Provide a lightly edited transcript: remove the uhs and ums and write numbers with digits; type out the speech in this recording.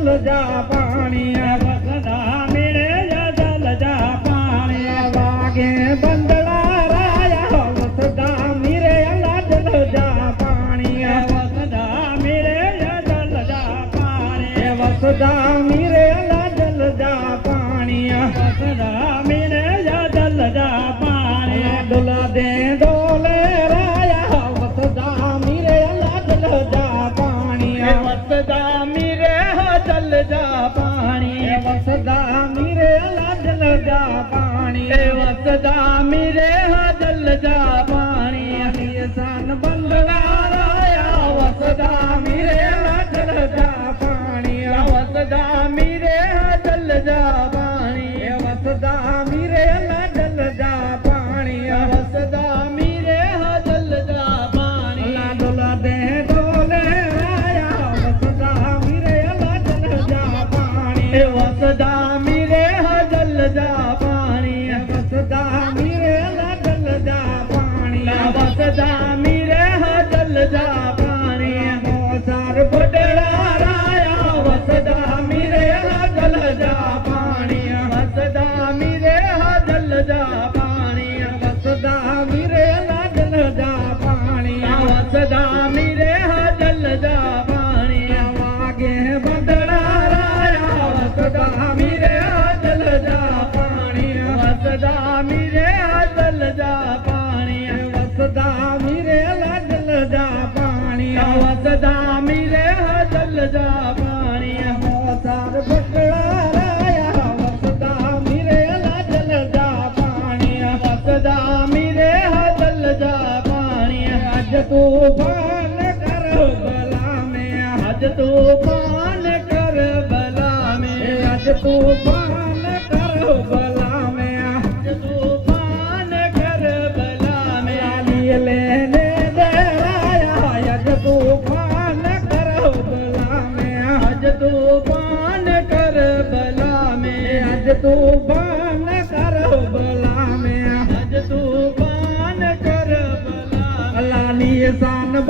जलजा पानी वसदा मेरे जलजा पानी वागे बंदड़ा राया वसदा मेरे जलजा पानी वसदा मेरे जलजा पानी वसदा मेरे जलजा पानी वसदा मेरे जलजा पानी डोला दे डोले राया वसदा मेरे जलजा पानी वसदा मेरे जलजा पानी वसदा मेरे जलजा पानी वसदा मेरे जलजा पानी सन बंदड़ा राया वसदा मेरे जलजा पानी वसदा मेरे जलजा पानी वसदा मेरे जलजा पानी वसदा मेरे जलजा पानी डोला दे डोले राया वसदा मेरे जलजा पानी वसदा मेरे जलजा पानी वसदा मेरे जलजा पानी वसदा मेरे जलजा पानी मोसार बडड़ा राया वसदा मेरे जलजा पानी वसदा मेरे जलजा पानी वसदा मेरे जलजा पानी वसदा मेरे जलजा पानी वागे बंदड़ा राया वसदा मेरे जलजा पानी वसदा मेरे जलजा पानी वसदा मेरे जलजा पानी वसदा मेरे जलजा पानी मोसार बटड़ा राया वसदा मेरे जलजा पानी वसदा मेरे जलजा पानी अज तूफान कर बला में अज तूफान कर बला में अज तूफान कर बला में अज तूफान कर बला में लिए ले ले दे राया अज तूफान कर बला में अज तूफान कर बला में अज तूफान कर बला में अज तूफान कर बला लाली सान